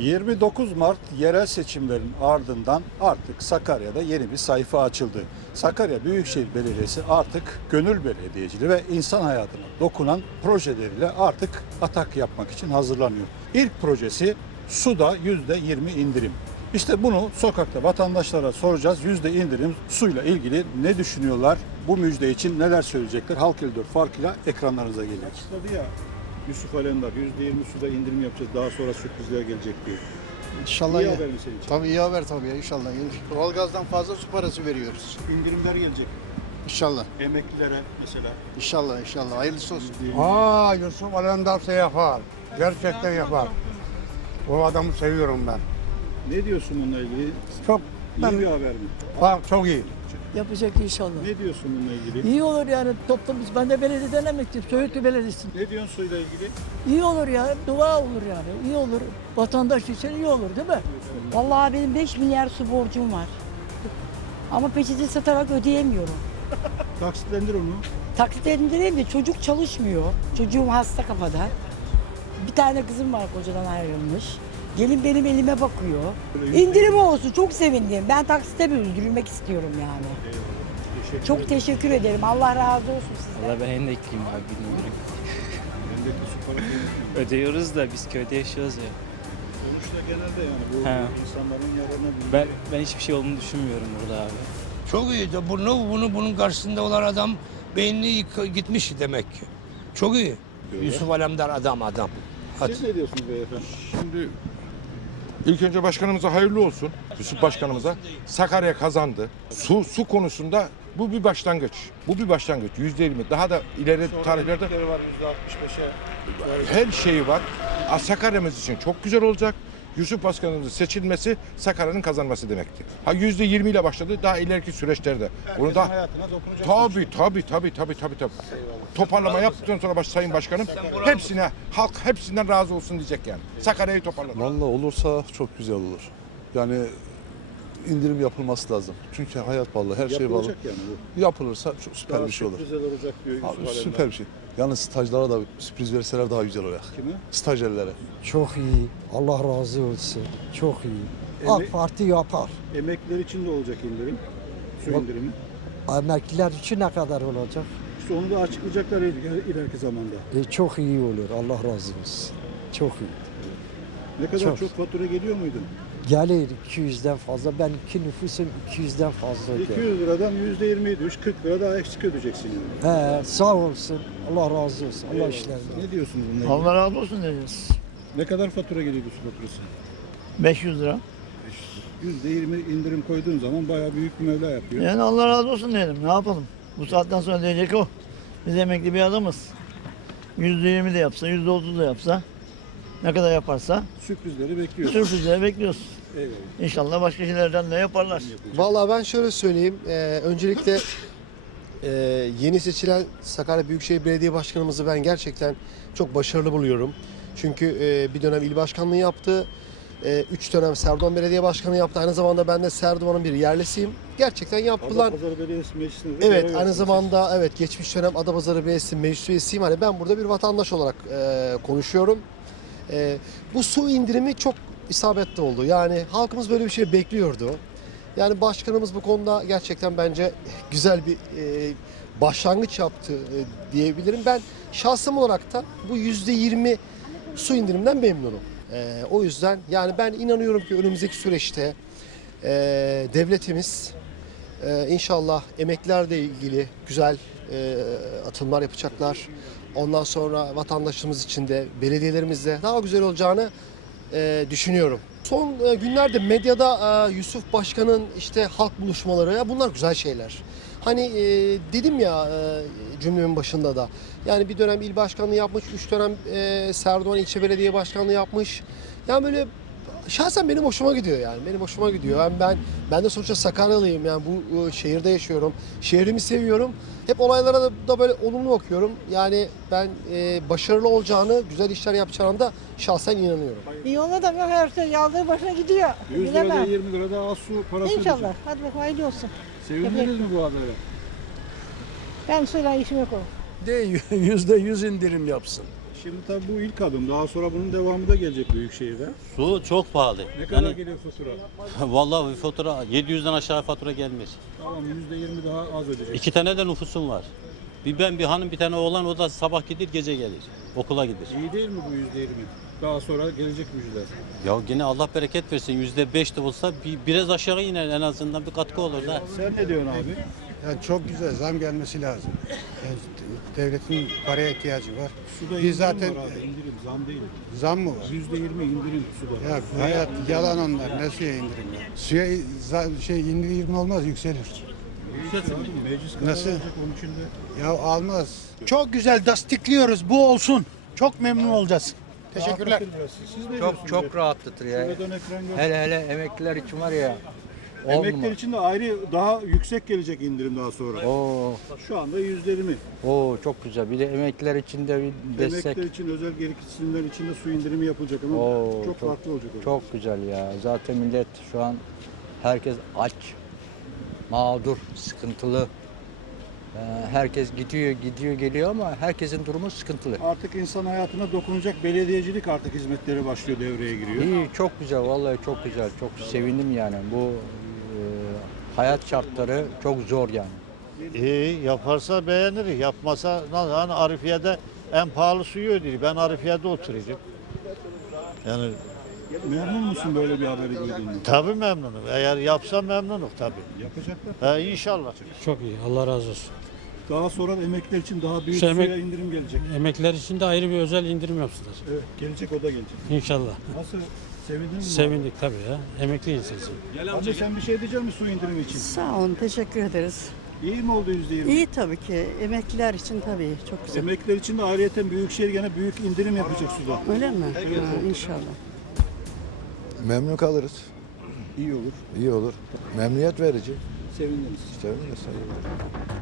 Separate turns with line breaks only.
29 Mart yerel seçimlerin ardından artık Sakarya'da yeni bir sayfa açıldı. Sakarya Büyükşehir Belediyesi artık gönül belediyeciliği ve insan hayatına dokunan projeleriyle artık atak yapmak için hazırlanıyor. İlk projesi suda %20 indirim. İşte bunu sokakta vatandaşlara soracağız. %20 indirim suyla ilgili ne düşünüyorlar? Bu müjde için neler söyleyecekler? Halk 54 farkıyla ekranlarınıza geliyor. Açıkladı ya Yusuf Alemdar %20 suda indirim yapacağız. Daha sonra sürprizler gelecek diyor.
İnşallah.
İyi haber mi senin için?
Tabii iyi haber tabii ya, inşallah gelir. Doğalgazdan fazla su parası veriyoruz.
İndirimler gelecek.
İnşallah.
Emeklilere mesela.
İnşallah. Hayırlısı olsun.
Yusuf Alemdar'sa yapar. Gerçekten yapar. O adamı seviyorum ben.
Ne diyorsun bununla ilgili?
Çok
İyi bir haber mi?
çok iyi.
Yapacak inşallah.
Ne diyorsun bununla ilgili?
İyi olur yani toplumumuz. Ben de belediyeden emekliyim. Söğütlü Belediyesi.
Ne diyorsun suyla ilgili?
İyi olur ya. Dua olur yani. İyi olur. Vatandaş için iyi olur değil mi?
Vallahi benim 5 milyar su borcum var. Ama peçete satarak ödeyemiyorum.
Taksitlendir onu.
Taksit edindireyim de çocuk çalışmıyor. Çocuğum hasta kafada. Bir tane kızım var kocadan ayrılmış. Gelin benim elime bakıyor. İndirim olsun çok sevindim. Ben taksite bir öldürülmek istiyorum yani. Çok teşekkür ederim. Allah razı olsun sizden.
Valla ben endekliyim abi bilmiyorum.
Bendeki su parası yönetmiyor.
Ödüyoruz da biz köyde yaşıyoruz ya.
Sonuçta genelde yani bu
He.
insanların yararına
Ben hiçbir şey olduğunu düşünmüyorum burada abi.
Çok iyi de bunun karşısında olan adam beynini gitmiş demek ki. Çok iyi. Yusuf Alemdar adam. Hadi.
Siz ne diyorsunuz beyefendi?
Şimdi ilk önce başkanımıza hayırlı olsun. Yusuf başkanımıza. Sakarya kazandı. Su konusunda bu bir başlangıç. Bu bir başlangıç. %20. Daha da ileri tarihlerde
var %65'e.
her şeyi var. Sakarya'mız için çok güzel olacak. Yusuf başkanımızın seçilmesi Sakarya'nın kazanması demektir. %20 ile başladı. Daha ileriki süreçlerde. Bunu da
Hayatına dokunacak.
tabii. Toparlama yaptıktan sonra Sayın Başkanım halk hepsinden razı olsun diyecek yani. Sakarya'yı toparladı.
Vallahi olursa çok güzel olur. Yani indirim yapılması lazım. Çünkü hayat pahalı, her şey pahalı.
Yapılacak yani bu.
Yapılırsa çok süper
Daha
bir şey olur.
sürprizler olacak diyor Yusuf
Abi
Alemdar.
süper bir şey. Yalnız stajlara da sürpriz verseler daha güzel olacak.
Kime?
Stajyerlere.
Çok iyi. Allah razı olsun. Çok iyi.
Eme-
AK Parti yapar.
Emekliler için de olacak indirim. Su indirimi.
Emekliler için ne kadar olacak?
İşte onu da açıklayacaklar ileriki zamanda.
Çok iyi olur. Allah razı olsun. Çok iyi.
Ne kadar
Çok.
çok fatura geliyor muydu?
Gelir 200'den fazla. Ben iki nüfusum 200'den fazla.
200 liradan %20'ye düş, 40 lira daha eksik ödeyeceksin yani.
Sağ olsun. Allah razı olsun. Allah işlerini.
Ne diyorsunuz bununla ilgili?
Allah razı olsun diyeceğiz.
Ne kadar fatura geliyordu su faturası?
500 lira.
%20 indirim koyduğun zaman bayağı büyük bir meblağ yapıyor.
Yani Allah razı olsun diyelim. Ne yapalım? Bu saatten sonra diyecek o. Biz emekli bir adamız. %20 de yapsa, %30 da yapsa, ne kadar yaparsa
Sürprizleri bekliyoruz.
sürprizleri bekliyoruz.
Eyvallah.
İnşallah başka şeylerden de yaparlar.
Vallahi ben şöyle söyleyeyim. Öncelikle yeni seçilen Sakarya Büyükşehir Belediye Başkanımızı ben gerçekten çok başarılı buluyorum. Çünkü bir dönem il başkanlığı yaptı. 3 dönem Serdivan Belediye Başkanı yaptı. Aynı zamanda ben de Serdivan'ın bir yerlisiyim. Gerçekten yaptılar.
Adapazarı Belediyesi Meclisi'nde de
Evet,
görev
aynı
yaptınız.
zamanda evet geçmiş dönem Adapazarı Belediyesi meclis üyesiyim. Hani ben burada bir vatandaş olarak konuşuyorum. Bu su indirimi çok isabetli oldu. Yani halkımız böyle bir şey bekliyordu. Yani başkanımız bu konuda gerçekten bence güzel bir başlangıç yaptı diyebilirim. Ben şahsım olarak da bu %20 su indirimden memnunum. O yüzden yani ben inanıyorum ki önümüzdeki süreçte devletimiz inşallah emeklilerle ilgili güzel atılımlar yapacaklar. Ondan sonra vatandaşımız için de belediyelerimizde daha güzel olacağını düşünüyorum. Son günlerde medyada Yusuf Başkan'ın işte halk buluşmaları ya bunlar güzel şeyler. Hani dedim ya cümlemin başında da yani bir dönem il başkanlığı yapmış, 3 dönem Serdivan ilçe belediye başkanlığı yapmış. Yani böyle şahsen benim hoşuma gidiyor yani. Benim hoşuma gidiyor. Yani ben de sonuçta Sakaryalıyım yani bu şehirde yaşıyorum. Şehrimi seviyorum. Hep olaylara da böyle olumlu bakıyorum. Yani ben başarılı olacağını, güzel işler yapacağına da şahsen inanıyorum.
İyi ona da her şey aldığı başına gidiyor.
100 lira da 20 lira daha az su parası
İnşallah.
ödeyecek.
Hadi bakalım hayırlı olsun.
Sevindiniz mi bu habere?
Ben suyla işim yok o.
De %100 indirim yapsın.
Şimdi tabii bu ilk adım. Daha sonra bunun devamı da gelecek Büyükşehir'de.
Su çok pahalı.
Ne kadar geliyor fatura?
Vallahi bir fatura 700'den aşağı fatura gelmez.
Tamam %20 daha az ödeyecek.
2 tane de nüfusum var. Bir hanım bir tane oğlan, o da sabah gider gece gelir. Okula gider.
İyi değil mi bu %20? Daha sonra gelecek müjdeler.
Ya yine Allah bereket versin, %5 de olsa biraz aşağı iner, en azından bir katkı olur da.
Sen ne diyorsun abi?
Yani çok güzel zam gelmesi lazım. Yani devletin paraya ihtiyacı var.
Suda
Biz
indirim
zaten-
var abi, indirim, zam değil.
Zam mı var?
%20 indirim suda.
Ya hayat yalan onlar. Ne suya indirim ya? Suya indirim olmaz yükselir.
Yükselsin abi, meclis karar
Nasıl?
verecek onun için de.
Ya almaz.
Çok güzel destekliyoruz. Bu olsun. Çok memnun olacağız. Teşekkürler.
Rahatlatır biraz. Siz ne diyorsunuz?
Çok rahatlatır ya.
Şuradan ekran gör.
Hele emekliler için var ya.
Emekliler için de ayrı daha yüksek gelecek indirim daha sonra.
Oo,
Şu anda %20.
çok güzel. Bir de emekliler için de bir
Emekliler için özel gereksinimler için de su indirimi yapılacak ama
Oo,
çok farklı olacak. o.
Çok güzel ya. Zaten millet şu an herkes aç, mağdur, sıkıntılı. Herkes gidiyor geliyor ama herkesin durumu sıkıntılı.
Artık insan hayatına dokunacak belediyecilik artık hizmetleri başlıyor, devreye giriyor.
İyi, çok güzel. Vallahi çok güzel. Çok sevindim yani. Bu hayat şartları çok zor yani.
İyi yaparsa beğeniriz. Yapmasa hani Arifiye'de en pahalı suyu ödüyor. Ben Arifiye'de oturacağım. Yani
Memnun musun böyle bir haberi duyduğunda?
tabii memnunum. Eğer yapsa memnunum tabii.
Yapacaklar.
İnşallah.
Çok iyi. Allah razı olsun.
Daha sonra da emekliler için daha büyük
Şu
suya indirim gelecek.
Emekliler için de ayrı bir özel indirim yapsınlar.
Evet, gelecek, o da gelecek.
İnşallah.
Nasıl? Sevindin mi?
Sevindik tabii ya. Emekli insansın.
Hadi sen bir şey diyecek misin su indirimi için?
Sağ olun, teşekkür ederiz.
İyi mi oldu %20?
İyi tabii ki. Emekliler için tabii çok güzel.
Emekliler için de ayrıyeten Büyükşehir gene büyük indirim yapacak suda.
Öyle mi? İnşallah.
Memnun kalırız.
İyi olur.
İyi olur. Memnuniyet verici.
Sevindiniz.
Seviniriz.